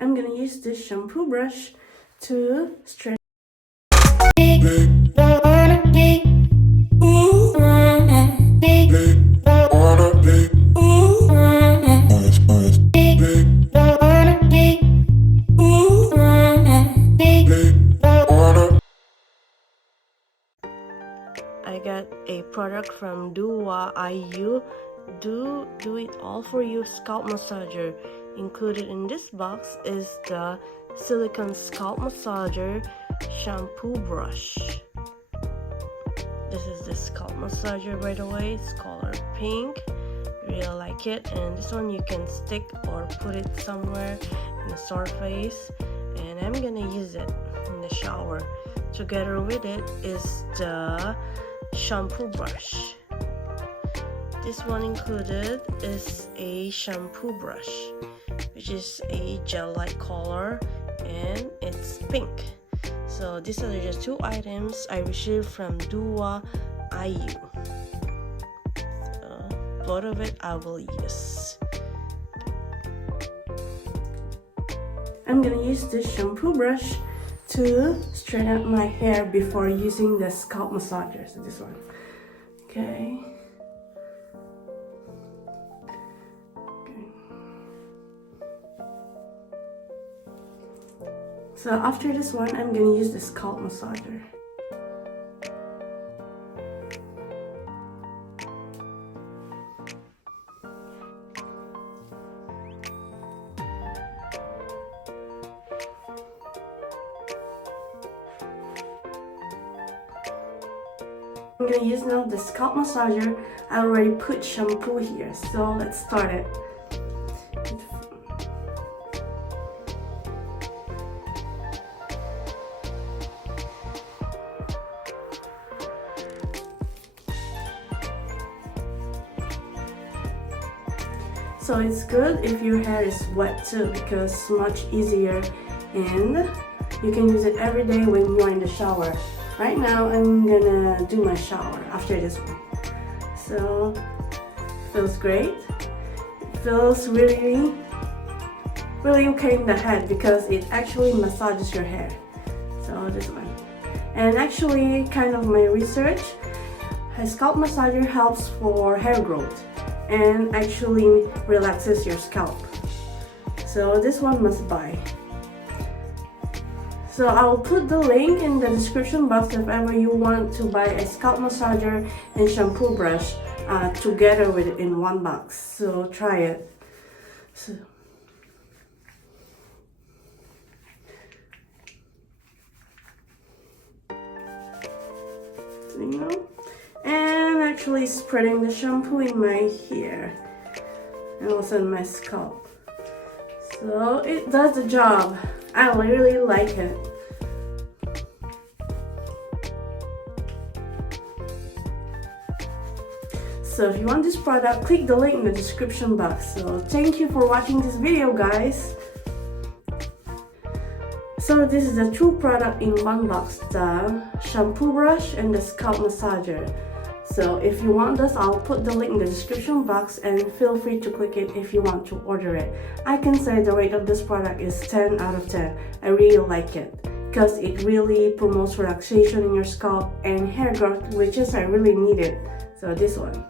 I'm gonna use this shampoo brush to straighten. I got a product from Duia Do It All For You Scalp Massager. Included in this box is the silicone scalp massager shampoo brush. This is the scalp massager, by the way. It's color pink. Really like it. And this one you can stick or put it somewhere in the surface. And I'm gonna use it in the shower. Together with it is the shampoo brush. This one included is a shampoo brush, which is a gel-like color, and it's pink. So these are just two items I received from Duia. So both of it I will use. I'm gonna use this shampoo brush to straighten out my hair before using the scalp massager. So this one. Okay. So after this one, I'm gonna use the scalp massager. I'm gonna use now the scalp massager. I already put shampoo here, so let's start it. So it's good if your hair is wet too, because it's much easier and you can use it every day when you're in the shower. Right now I'm gonna do my shower after this one. So feels great. It feels really okay in the head because it actually massages your hair. So this one. And actually, kind of my research, a scalp massager helps for hair growth and actually relaxes your scalp. So this one must buy. So I'll put the link in the description box if ever you want to buy a scalp massager and shampoo brush together with it in one box. So try it. So and actually spreading the shampoo in my hair and also in my scalp. So it does the job. I really like it. So if you want this product, click the link in the description box. So thank you for watching this video, guys. So this is the two product in one box, the shampoo brush and the scalp massager. So if you want this, I'll put the link in the description box and feel free to click it if you want to order it. I can say the rate of this product is 10 out of 10. I really like it because it really promotes relaxation in your scalp and hair growth, which is I really need it. So this one.